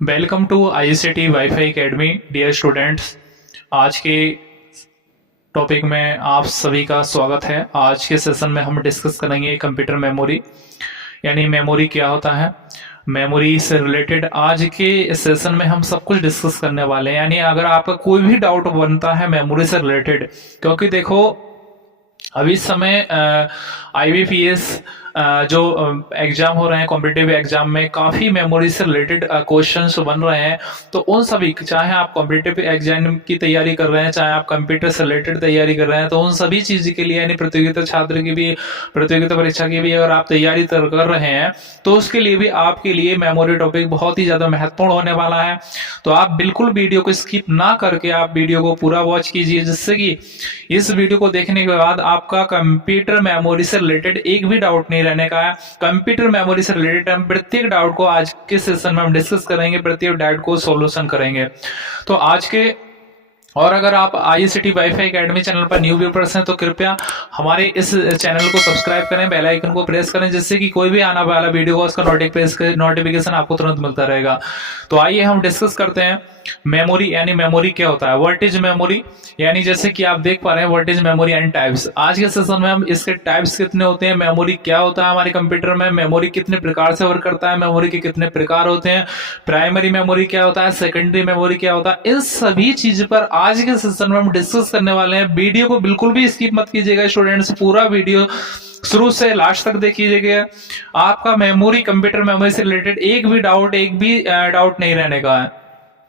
Welcome to ICT wifi academy dear students. आज के topic में आप सभी का स्वागत है। आज के सेशन में हम डिस्कस करेंगे कंप्यूटर मेमोरी, यानी मेमोरी क्या होता है। मेमोरी से रिलेटेड आज के सेशन में हम सब कुछ डिस्कस करने वाले हैं। यानी अगर आपका कोई भी डाउट बनता है मेमोरी से रिलेटेड, क्योंकि देखो अभी इस समय IBPS जो एग्जाम हो रहे हैं, कॉम्पिटिटिव एग्जाम में काफी मेमोरी से रिलेटेड क्वेश्चंस बन रहे हैं। तो उन सभी, चाहे आप कॉम्पिटिटिव एग्जाम की तैयारी कर रहे हैं, चाहे आप कंप्यूटर से रिलेटेड तैयारी कर रहे हैं, तो उन सभी चीज के लिए यानी प्रतियोगिता छात्र की भी, प्रतियोगिता परीक्षा की भी अगर आप तैयारी कर रहे हैं तो उसके लिए भी आपके लिए मेमोरी टॉपिक बहुत ही ज्यादा महत्वपूर्ण होने वाला है। तो आप बिल्कुल वीडियो को स्किप ना करके आप वीडियो को पूरा वॉच कीजिए, जिससे कि इस वीडियो को देखने के बाद आपका कंप्यूटर मेमोरी से रिलेटेड एक भी डाउट नहीं रहने का है। कंप्यूटर मेमोरी से रिलेटेड हम प्रत्येक डाउट को आज के सेशन में हम डिस्कस करेंगे, प्रत्येक डाउट को सॉल्यूशन करेंगे। तो आज के, और अगर आप ICT वाईफाई एकेडमी चैनल पर न्यू व्यूअर्स हैं तो कृपया हमारे इस चैनल को सब्सक्राइब करें, बेल आइकन को प्रेस करें, जिससे कि कोई भी आने वाला वीडियो हो उसका नोटिफिकेशन आपको तुरंत मिलता रहेगा। तो आइए हम डिस्कस करते हैं मेमोरी, यानी मेमोरी क्या होता है, व्हाट इज मेमोरी। यानी जैसे कि आप देख पा रहे हैं what is memory and types. आज के सेशन में हम इसके टाइप्स कितने होते हैं, मेमोरी क्या होता है हमारे कंप्यूटर में, मेमोरी कितने प्रकार से वर्क करता है, मेमोरी के कितने प्रकार होते हैं, प्राइमरी मेमोरी क्या होता है, सेकेंडरी मेमोरी क्या होता है, इन सभी चीज पर आज के सेशन में हम डिस्कस करने वाले हैं। वीडियो को बिल्कुल भी स्किप मत कीजिएगा स्टूडेंट्स, पूरा वीडियो शुरू से लास्ट तक देखिएगा। आपका मेमोरी, कंप्यूटर मेमोरी से रिलेटेड एक भी डाउट नहीं रहने का है,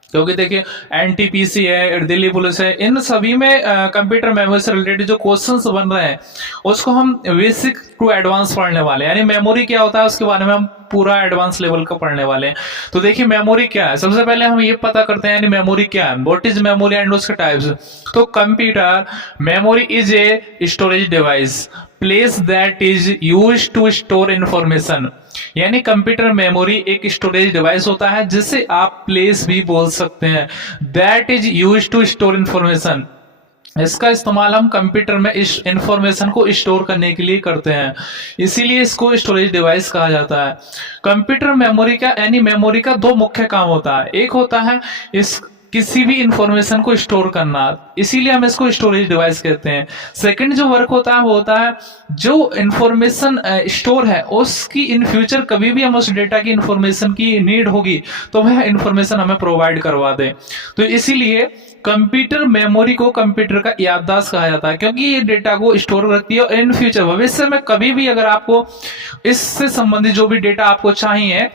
क्योंकि देखिए NTPC है, दिल्ली पुलिस है, इन सभी में कंप्यूटर मेमोरी से रिलेटेड जो क्वेश्चंस बन रहे हैं उसको हम बेसिक टू एडवांस पढ़ने वाले हैं। यानी मेमोरी क्या होता है उसके बारे में हम पूरा एडवांस लेवल का पढ़ने वाले हैं। तो देखिए मेमोरी क्या है, सबसे पहले हम ये पता करते हैं यानी मेमोरी क्या है, व्हाट इज मेमोरी एंड उसके टाइप्स। तो computer memory is a storage device place that is used to store information. यानी कंप्यूटर मेमोरी एक स्टोरेज डिवाइस होता है जिसे आप प्लेस भी बोल सकते हैं, that is used to store information. इसका इस्तेमाल हम कंप्यूटर में इस इंफॉर्मेशन को स्टोर करने के लिए करते हैं, इसीलिए इसको स्टोरेज डिवाइस कहा जाता है। कंप्यूटर मेमोरी का, यानी मेमोरी का दो मुख्य काम होता है। एक होता है इस किसी भी इंफॉर्मेशन को स्टोर करना, इसीलिए हम इसको स्टोरेज डिवाइस कहते हैं। सेकंड जो वर्क होता है वो होता है जो इंफॉर्मेशन स्टोर है उसकी इन फ्यूचर कभी भी हम उस डेटा की इंफॉर्मेशन की नीड होगी तो वह इंफॉर्मेशन हमें प्रोवाइड करवा दे। तो इसीलिए कंप्यूटर मेमोरी को कंप्यूटर का याददाश्त कहा जाता है, क्योंकि ये डेटा को स्टोर रखती है और इन फ्यूचर भविष्य में कभी भी अगर आपको इससे संबंधित जो भी डेटा आपको चाहिए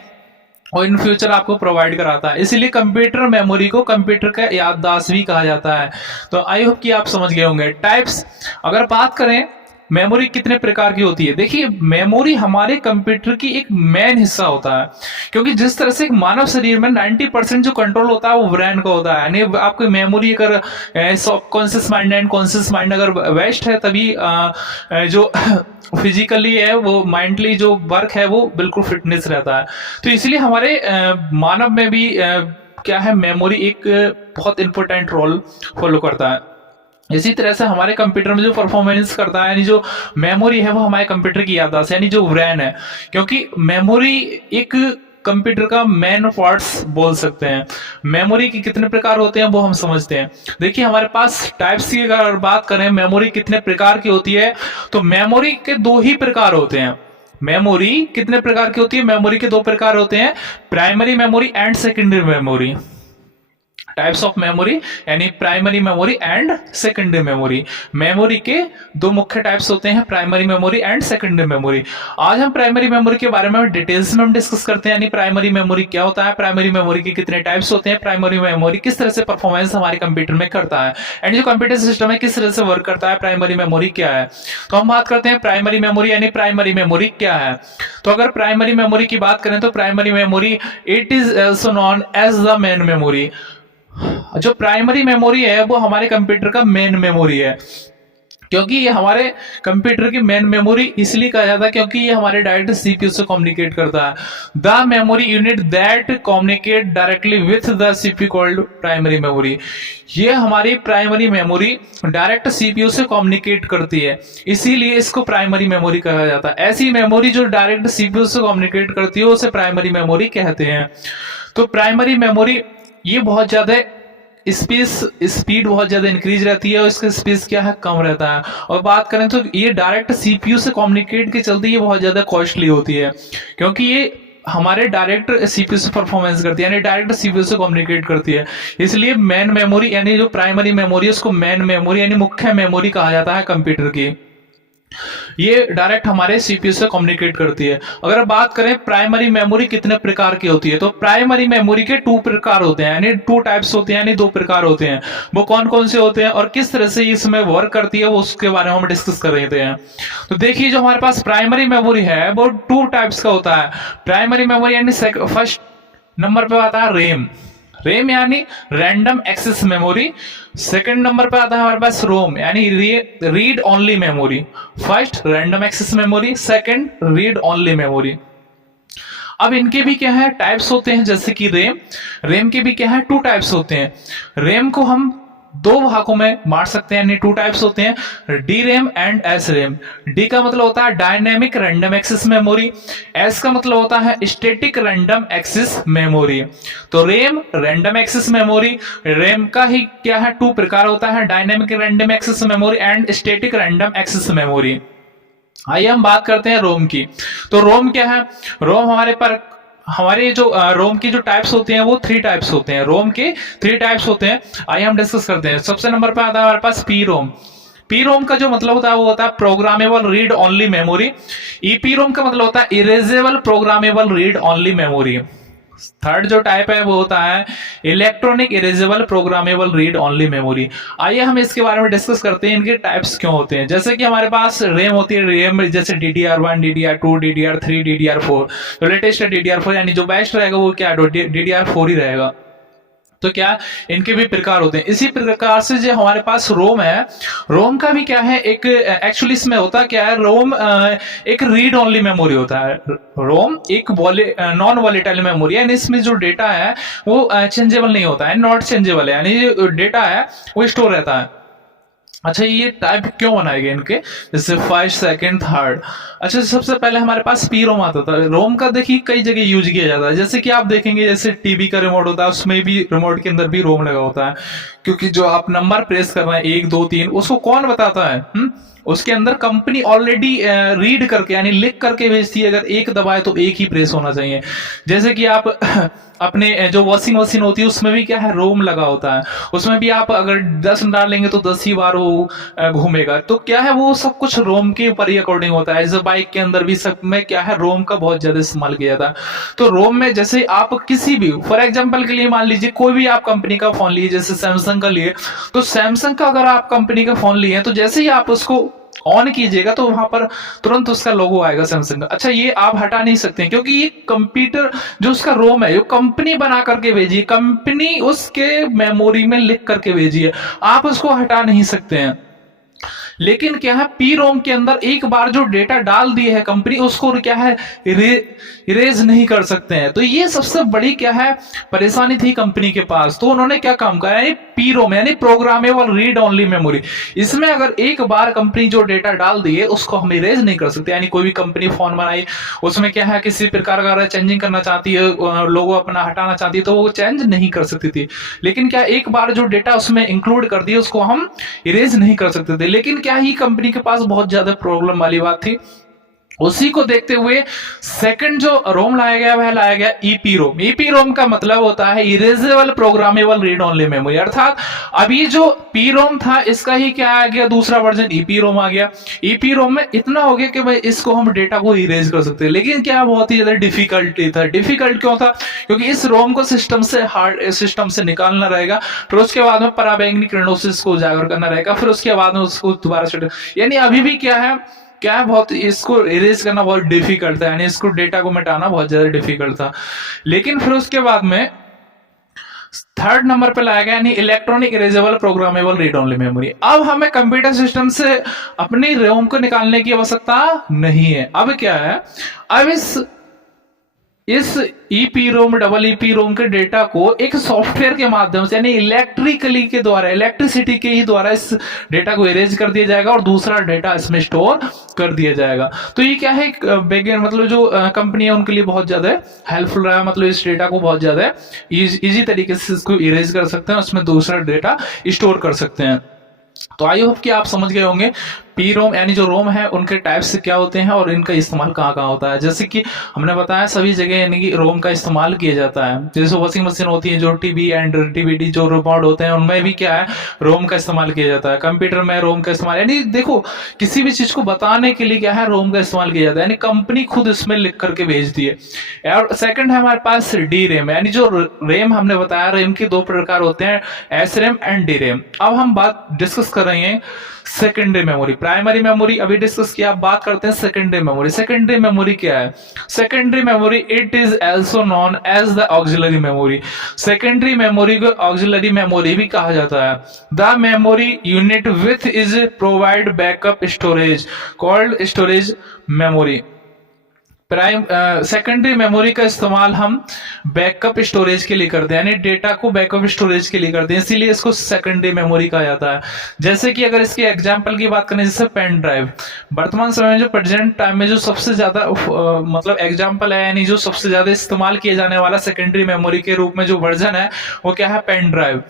और इन फ्यूचर आपको प्रोवाइड कराता है। इसीलिए कंप्यूटर मेमोरी को कंप्यूटर का याददाश्त भी कहा जाता है। तो आई होप कि आप समझ गए होंगे। टाइप्स, अगर बात करें मेमोरी कितने प्रकार की होती है, देखिए मेमोरी हमारे कंप्यूटर की एक मेन हिस्सा होता है, क्योंकि जिस तरह से एक मानव शरीर में 90% जो कंट्रोल होता है वो ब्रेन का होता है। यानी आपकी मेमोरी अगर conscious mind and conscious mind अगर वेस्ट है तभी जो फिजिकली है वो माइंडली जो वर्क है वो बिल्कुल फिटनेस रहता है। तो इसलिए हमारे मानव में भी क्या है, मेमोरी एक बहुत इंपॉर्टेंट रोल फॉलो करता है। इसी तरह से हमारे कंप्यूटर में जो परफॉर्मेंस करता है, यानी जो मेमोरी है वो हमारे कंप्यूटर की याददाश्त यानी जो ब्रेन है, क्योंकि मेमोरी एक कंप्यूटर का मेन पार्ट्स बोल सकते हैं। मेमोरी के कितने प्रकार होते हैं वो हम समझते हैं। देखिए हमारे पास टाइप्स की अगर बात करें मेमोरी कितने प्रकार की होती है, तो मेमोरी के दो ही प्रकार होते हैं। मेमोरी कितने प्रकार की होती है, मेमोरी के दो प्रकार होते हैं, primary memory and secondary memory. Types of memory यानी primary memory and secondary memory. Memory के दो मुख्य टाइप्स होते हैं, primary memory and secondary memory. आज हम प्राइमरी मेमोरी के बारे में डिटेल्स में हम डिस्कस करते हैं, यानी प्राइमरी मेमोरी क्या होता है, प्राइमरी मेमोरी के कितने टाइप्स होते हैं, प्राइमरी मेमोरी किस तरह से परफॉर्मेंस हमारे कंप्यूटर में करता है, एंड जो कंप्यूटर सिस्टम है किस तरह से वर्क करता है, प्राइमरी मेमोरी क्या है। तो हम बात करते हैं प्राइमरी मेमोरी, यानी प्राइमरी मेमोरी क्या है। तो अगर प्राइमरी मेमोरी की बात करें तो primary memory it is also known as the main memory. जो प्राइमरी मेमोरी है वो हमारे कंप्यूटर का मेन मेमोरी है। क्योंकि ये हमारे कंप्यूटर की मेन मेमोरी इसलिए कहा जाता है क्योंकि ये हमारे डायरेक्ट सीपीयू से कम्युनिकेट करता है। The memory unit that communicate directly with the CPU called primary memory. ये हमारी प्राइमरी मेमोरी डायरेक्ट सीपीयू से कम्युनिकेट करती है, इसीलिए इसको प्राइमरी मेमोरी कहा जाता है। ऐसी मेमोरी जो डायरेक्ट सीपीयू से कम्युनिकेट करती है उसे प्राइमरी मेमोरी कहते हैं। तो प्राइमरी मेमोरी ये बहुत ज्यादा स्पीड बहुत ज्यादा इंक्रीज रहती है और इसका स्पेस क्या है, कम रहता है। और बात करें तो ये डायरेक्ट सीपीयू से कम्युनिकेट के चलते ये बहुत ज्यादा कॉस्टली होती है, क्योंकि ये हमारे डायरेक्ट सीपीयू से परफॉर्मेंस करती है, यानी डायरेक्ट सीपीयू से कम्युनिकेट करती है। इसलिए मेन मेमोरी यानी जो प्राइमरी मेमोरी है उसको मेन मेमोरी यानी मुख्य मेमोरी कहा जाता है कंप्यूटर की। ये डायरेक्ट हमारे सीपीयू से कम्युनिकेट करती है। अगर बात करें प्राइमरी मेमोरी कितने प्रकार की होती है, तो प्राइमरी मेमोरी के 2 प्रकार होते हैं, यानी 2 टाइप्स होते हैं, यानी 2 प्रकार होते हैं। वो कौन कौन से होते हैं और किस तरह से इसमें वर्क करती है वो उसके बारे में हम डिस्कस कर रहे थे। तो देखिए जो हमारे पास प्राइमरी मेमोरी है वो 2 टाइप्स का होता है। प्राइमरी मेमोरी यानी फर्स्ट नंबर पे आता है रेम। रेम यानी random access memory. Second number पे आता है हमारे पास रोम यानी read only memory. First random access memory, second read only memory. अब इनके भी क्या है टाइप्स होते हैं, जैसे कि रेम के भी क्या है 2 टाइप्स होते हैं। रेम को हम 2 भागों में बांट सकते हैं, यानी 2 टाइप्स होते हैं, D RAM and S RAM. D का मतलब होता है dynamic random access memory, S का मतलब होता है स्टैटिक रैंडम एक्सेस मेमोरी। तो RAM random access memory, RAM का ही क्या है 2 प्रकार होता है, dynamic random access memory and static random access memory. आइए हम बात करते हैं रोम की। तो रोम क्या है, रोम हमारे जो रोम की जो टाइप्स होते हैं वो 3 टाइप्स होते हैं। रोम के 3 टाइप्स होते हैं, आइए हम डिस्कस करते हैं। सबसे नंबर पे आता है हमारे पास पी रोम। पी रोम का जो मतलब होता है वो होता है programmable read only memory. EPROM का मतलब होता है erasable programmable read only memory. Third जो टाइप है वो होता है electronic erasable programmable read only memory. आइए हम इसके बारे में डिस्कस करते हैं इनके टाइप्स क्यों होते हैं। जैसे कि हमारे पास रेम होती है, रेम जैसे DDR1, DDR2, DDR3, DDR4। जो लेटेस्ट है DDR4, यानी जो बेस्ट रहेगा वो क्या DDR4 ही रहेगा। तो क्या इनके भी प्रकार होते हैं। इसी प्रकार से जो हमारे पास रोम है, रोम का भी क्या है एक एक्चुअली इसमें होता क्या है, रोम एक रीड ओनली मेमोरी होता है। रोम एक नॉन वॉलेटाइल मेमोरी है, यानी इसमें जो डेटा है वो चेंजेबल नहीं होता है, नॉट चेंजेबल है, यानी जो डेटा है वो स्टोर रहता है। अच्छा ये टाइप क्यों बनाए गए इनके, जैसे फर्स्ट सेकंड थर्ड। अच्छा सबसे पहले हमारे पास पी रोम आता था। रोम का देखिए कई जगह यूज किया जाता है, जैसे कि आप देखेंगे जैसे टीवी का रिमोट होता है उसमें भी रिमोट के अंदर भी रोम लगा होता है, क्योंकि जो आप नंबर प्रेस कर रहे हैं 1 2 3 उसको कौन बताता है, उसके अंदर कंपनी ऑलरेडी रीड करके यानी लिख करके भेजती है, अगर 1 दबाए तो 1 ही प्रेस होना चाहिए। जैसे कि आप अपने जो वॉशिंग मशीन होती है उसमें भी क्या है रोम लगा होता है, उसमें भी आप अगर 10 डालेंगे तो 10 ही बार वो घूमेगा। तो क्या है वो सब कुछ रोम के ऊपर ही अकॉर्डिंग होता है। जैसे बाइक के अंदर भी सब में क्या है रोम का बहुत ज्यादा इस्तेमाल किया जाता है। तो रोम में जैसे आप किसी भी फॉर एग्जाम्पल के लिए मान लीजिए कोई भी आप कंपनी का फोन लिए, जैसे सैमसंग का लिए, तो सैमसंग का अगर आप कंपनी का फोन लिए तो जैसे ही आप उसको ऑन कीजिएगा तो वहां पर तुरंत उसका लोगो आएगा सैमसंग का। अच्छा ये आप हटा नहीं सकते क्योंकि ये कंप्यूटर जो उसका रोम है वो कंपनी बना करके भेजी है, कंपनी उसके मेमोरी में लिख करके भेजी है, आप उसको हटा नहीं सकते हैं। लेकिन क्या है पी रोम के अंदर एक बार जो डेटा डाल दी है कंपनी उसको क्या है इरेज नहीं कर सकते हैं। तो ये सबसे बड़ी क्या है परेशानी थी कंपनी के पास। तो उन्होंने क्या काम करा, यानी पी रोम यानी प्रोग्रामेबल रीड ओनली मेमोरी। इसमें अगर एक बार कंपनी जो डेटा डाल दी है उसको हम इरेज नहीं कर सकते। यानी कोई भी कंपनी फोन बनाई उसमें क्या है किसी प्रकार का चेंजिंग करना चाहती है, लोगो अपना हटाना चाहती है तो वो चेंज नहीं कर सकती थी। लेकिन क्या एक बार जो डेटा उसमें इंक्लूड कर दिया उसको हम इरेज नहीं कर सकते थे। लेकिन क्या ही कंपनी के पास बहुत ज्यादा प्रॉब्लम वाली बात थी, उसी को देखते हुए सेकंड जो रोम लाया गया वह लाया गया ईपी रोम। ईपी रोम का मतलब होता है erasable programmable read only memory. अर्थात अभी जो पी रोम था इसका ही क्या आ गया दूसरा वर्जन ईपी रोम आ गया। ईपी रोम में इतना हो गया कि भाई इसको हम डेटा को इरेज कर सकते हैं, लेकिन क्या बहुत ही ज्यादा डिफिकल्टी था। डिफिकल्ट क्यों था, क्योंकि इस रोम को सिस्टम से निकालना रहेगा, फिर उसके बाद में पराबैंगनी किरणों से इसको उजागर करना रहेगा, फिर उसके बाद में उसको दोबारा से, यानी अभी भी क्या है बहुत इसको इरेज करना बहुत डिफिकल्ट था, यानी इसको डेटा को मिटाना बहुत ज्यादा डिफिकल्ट था। लेकिन फिर उसके बाद में थर्ड नंबर पे लाया गया यानी electronic erasable programmable read only memory. अब हमें कंप्यूटर सिस्टम से अपनी रोम को निकालने की आवश्यकता नहीं है। अब क्या है, अब इस ईपी रोम डबल ईपी रोम के डेटा को एक सॉफ्टवेयर के माध्यम से यानी इलेक्ट्रिकली के द्वारा, इलेक्ट्रिसिटी के ही द्वारा इस डेटा को इरेज कर दिया जाएगा और दूसरा डेटा इसमें स्टोर कर दिया जाएगा। तो ये क्या है, मतलब जो कंपनी है उनके लिए बहुत ज्यादा हेल्पफुल रहा है, मतलब इस डेटा को बहुत ज्यादा इजी तरीके से इसको इरेज कर सकते हैं, उसमें दूसरा डेटा स्टोर कर सकते हैं। तो आई होप कि आप समझ गए होंगे पी रोम यानी जो रोम है उनके टाइप्स क्या होते हैं और इनका इस्तेमाल कहाँ कहाँ होता है। जैसे कि हमने बताया सभी जगह यानी कि रोम का इस्तेमाल किया जाता है। जैसे वॉशिंग मशीन होती है, जो टीवी एंड डीवीडी जो रोबोट होते हैं उनमें भी क्या है, रोम का इस्तेमाल किया जाता है। कंप्यूटर में रोम का इस्तेमाल, यानी देखो किसी भी चीज को बताने के लिए क्या है, रोम का इस्तेमाल किया जाता है, यानी कंपनी खुद इसमें लिख करके भेजती है। और सेकंड है हमारे पास डी रेम, यानी जो रेम हमने बताया रेम के दो प्रकार होते हैं, S RAM and D RAM. अब हम बात डिस्कस कर रहे हैं सेकेंडरी मेमोरी। प्राइमरी मेमोरी अभी डिस्कस किया, आप बात करते हैं सेकेंडरी मेमोरी। सेकेंडरी मेमोरी क्या है? Secondary memory it is also known as the auxiliary memory. Secondary memory को ऑक्सिलरी मेमोरी भी कहा जाता है। The memory unit with is provide backup storage called storage memory. Secondary memory का इस्तेमाल हम बैकअप स्टोरेज के लिए करते हैं, यानी डेटा को बैकअप स्टोरेज के लिए करते हैं, इसीलिए इसको सेकेंडरी मेमोरी कहा जाता है। जैसे कि अगर इसके एग्जांपल की बात करें, जैसे पेन ड्राइव, वर्तमान समय में जो प्रेजेंट टाइम में जो सबसे ज्यादा मतलब एग्जांपल है, यानी जो सबसे ज्यादा इस्तेमाल किया जाने वाला सेकेंडरी मेमोरी के रूप में जो वर्जन है वो क्या है, पेन ड्राइव।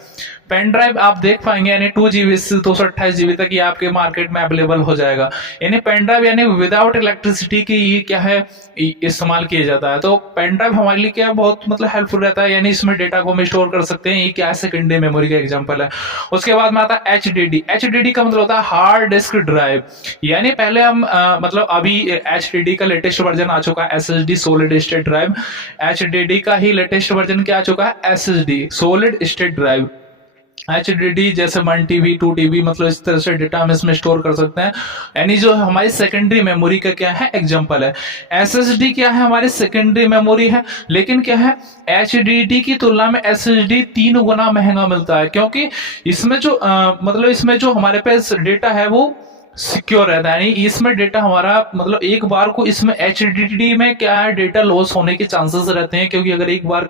पेन ड्राइव आप देख पाएंगे यानी 2 GB से 228 GB तक ये आपके मार्केट में अवेलेबल हो जाएगा। यानी पेन ड्राइव यानी विदाउट इलेक्ट्रिसिटी की ये क्या है, इस्तेमाल किया जाता है। तो पेन ड्राइव हमारे लिए क्या बहुत मतलब हेल्पफुल रहता है, यानी इसमें डेटा को हम स्टोर कर सकते हैं। ये क्या है, सेकेंडरी मेमोरी का एग्जांपल है। उसके बाद में आता है HDD। HDD का मतलब होता है हार्ड डिस्क ड्राइव। यानी पहले हम मतलब अभी HDD का लेटेस्ट वर्जन आ चुका है SSD solid state drive. HDD का ही लेटेस्ट वर्जन क्या आ चुका है, SSD solid state drive. HDD जैसे 1 TB 2 TB मतलब इस तरह से डेटा हम इसमें स्टोर कर सकते हैं, यानी जो हमारी सेकेंडरी मेमोरी का क्या है एग्जांपल है। SSD क्या है, हमारी सेकेंडरी मेमोरी है, लेकिन क्या है HDD की तुलना में SSD 3 गुना महंगा मिलता है, क्योंकि इसमें जो मतलब इसमें जो हमारे पास डेटा है वो सिक्योर रहता है, यानी इसमें डेटा हमारा मतलब एक बार को इसमें HDD में क्या है डेटा लॉस होने के चांसेस रहते हैं, क्योंकि अगर एक बार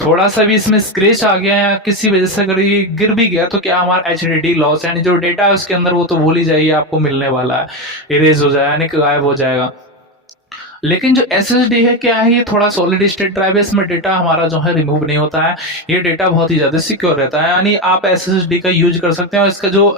थोड़ा सा भी इसमें स्क्रैच आ गया या किसी वजह से अगर ये गिर भी गया तो क्या हमारा HDD लॉस, यानी जो डेटा है उसके अंदर वो तो भूल ही जाइए, आपको मिलने वाला है, इरेज हो जाएगा यानी गायब हो जाएगा। लेकिन जो SSD है क्या है, ये थोड़ा सॉलिड स्टेट ड्राइव है, इसमें डेटा हमारा जो है रिमूव नहीं होता है, ये डेटा बहुत ही ज्यादा सिक्योर रहता है, यानी आप SSD का यूज कर सकते हैं और इसका जो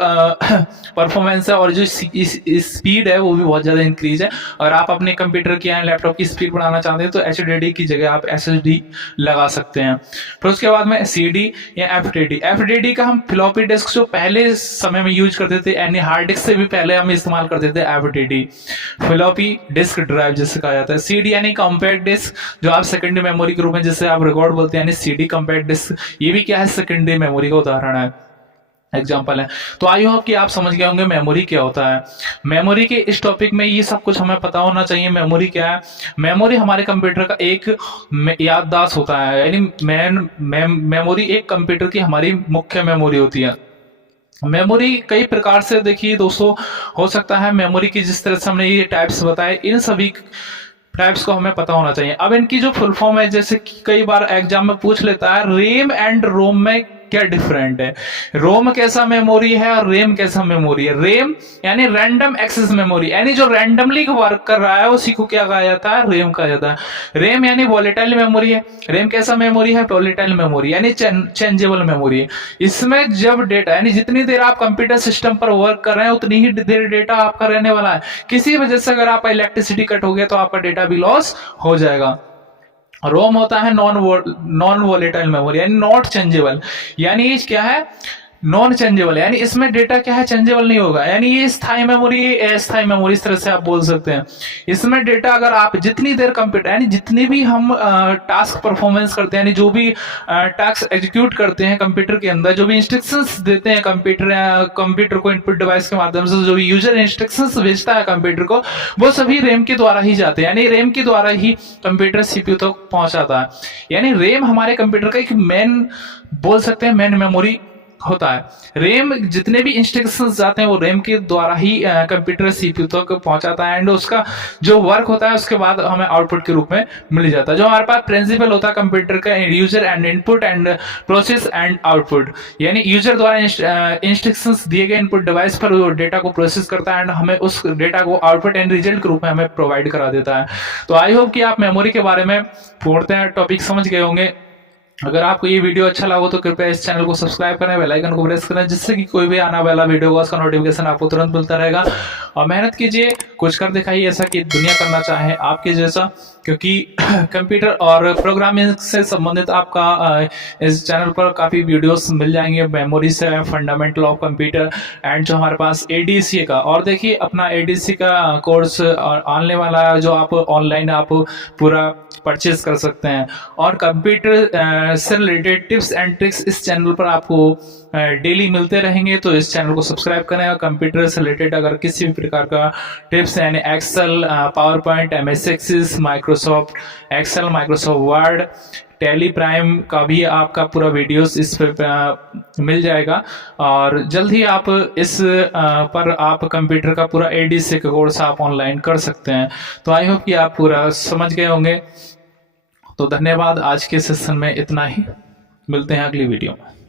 परफॉर्मेंस है और जो स्पीड है वो भी बहुत ज्यादा इंक्रीज है। और आप अपने कंप्यूटर की या लैपटॉप की स्पीड बढ़ाना चाहते हैं तो HDD की जगह आप SSD लगा सकते हैं। फिर उसके बाद में CD या FDD का हम फ्लॉपी डिस्क जो पहले समय में यूज करते थे, यानी हार्ड डिस्क से भी पहले हम इस्तेमाल करते थे FDD फ्लॉपी डिस्क ड्राइव जिससे कहा जाता है। CD यानी कॉम्पैक्ट डिस्क, जो आप सेकेंडरी मेमोरी के रूप में जिसे आप रिकॉर्ड बोलते हैं, यानी CD कॉम्पैक्ट डिस्क, ये भी क्या है सेकेंडरी मेमोरी का उदाहरण है, एग्जाम्पल है। तो आई होप कि आप समझ गए होंगे मेमोरी क्या होता है। मेमोरी के इस टॉपिक में ये सब कुछ हमें पता होना चाहिए। मेमोरी क्या है? मेमोरी हमारे कंप्यूटर का एक याददाश्त होता है, यानी मेमोरी एक कंप्यूटर की हमारी मुख्य मेमोरी होती है। मेमोरी कई प्रकार से देखिए दोस्तों हो सकता है, मेमोरी की जिस तरह से हमने ये टाइप्स बताए, इन सभी टाइप्स को हमें पता होना चाहिए। अब इनकी जो फुल फॉर्म है, जैसे कि कई बार एग्जाम में पूछ लेता है, रेम एंड रोम में क्या डिफरेंट है, रोम कैसा मेमोरी है और रेम कैसा मेमोरी है। रेम यानी रैंडम एक्सेस मेमोरी, यानी जो रैंडमली वर्क कर रहा है उसी को क्या कहा जाता है, रेम कहा जाता है। रेम यानी वॉलेटाइल मेमोरी है। रेम कैसा मेमोरी है, वॉलेटाइल मेमोरी यानी चेंजेबल मेमोरी है। इसमें जब डेटा यानी जितनी देर आप कंप्यूटर सिस्टम पर वर्क कर रहे हैं उतनी ही देर डेटा आपका रहने वाला है। किसी वजह से अगर आपका इलेक्ट्रिसिटी कट हो गया तो आपका डेटा भी लॉस हो जाएगा। रोम होता है नॉन वॉलेटाइल मेमोरी यानी नॉट चेंजेबल, यानी क्या है नॉन चेंजेबल, यानी इसमें डेटा क्या है, चेंजेबल नहीं होगा, यानी ये स्थायी मेमोरी, अस्थायी मेमोरी, इस तरह से आप बोल सकते हैं। इसमें डेटा अगर आप जितनी देर कंप्यूटर, यानी जितनी भी हम टास्क परफॉर्मेंस करते हैं, यानी जो भी टास्क एग्जीक्यूट करते हैं कंप्यूटर के अंदर, जो भी इंस्ट्रक्शंस देते हैं कंप्यूटर को इनपुट डिवाइस के माध्यम से, जो भी यूजर इंस्ट्रक्शंस भेजता है कंप्यूटर को, वो सभी रैम के द्वारा ही जाते हैं, यानी रैम के द्वारा ही कंप्यूटर सीपीयू तक पहुंचाता है। यानी रैम हमारे कंप्यूटर का एक मेन, बोल सकते हैं मेन मेमोरी होता है। रैम जितने भी इंस्ट्रक्शंस जाते हैं वो रैम के द्वारा ही कंप्यूटर सीपीयू तक पहुंचाता है, एंड उसका जो वर्क होता है उसके बाद हमें आउटपुट के रूप में मिल जाता है। जो हमारे पास प्रिंसिपल होता है कंप्यूटर का, user and input and process and output, यानी यूजर द्वारा इंस्ट्रक्शंस दिए गए इनपुट डिवाइस पर वो डेटा को प्रोसेस करता है एंड हमें उस डेटा को आउटपुट एंड रिजल्ट के रूप में हमें प्रोवाइड करा देता है। तो आई होप कि आप मेमोरी के बारे में पूर्णतः टॉपिक समझ गए होंगे। अगर आपको ये वीडियो अच्छा लगा तो कृपया इस चैनल को सब्सक्राइब करें, बेल आइकन को प्रेस करें, जिससे कि कोई भी आने वाला वीडियो होगा उसका नोटिफिकेशन आपको तुरंत मिलता रहेगा। और मेहनत कीजिए, कुछ कर दिखाइए ऐसा कि दुनिया करना चाहे आपके जैसा, क्योंकि कंप्यूटर और प्रोग्रामिंग से संबंधित आपका इस चैनल पर काफ़ी वीडियोस मिल जाएंगे, मेमोरी से, फंडामेंटल ऑफ कंप्यूटर, एंड जो हमारे पास एडीसी का, और देखिए अपना एडीसी का कोर्स आने वाला है, जो आप ऑनलाइन आप पूरा परचेज कर सकते हैं। और कंप्यूटर से रिलेटेड टिप्स एंड ट्रिक्स इस चैनल पर आपको डेली मिलते रहेंगे, तो इस चैनल को सब्सक्राइब करें। और कंप्यूटर से रिलेटेड अगर किसी भी प्रकार का टिप्स, यानी Excel, PowerPoint, MS Access, Microsoft Excel, Microsoft Word, Tally Prime का भी आपका पूरा वीडियोस इस पर मिल जाएगा। और जल्द ही आप इस पर आप कंप्यूटर का पूरा एडीसी का कोर्स आप ऑनलाइन कर सकते हैं। तो आई होप कि आप पूरा समझ गए होंगे। तो धन्यवाद, आज के सेशन में इतना ही, मिलते हैं अगली वीडियो में।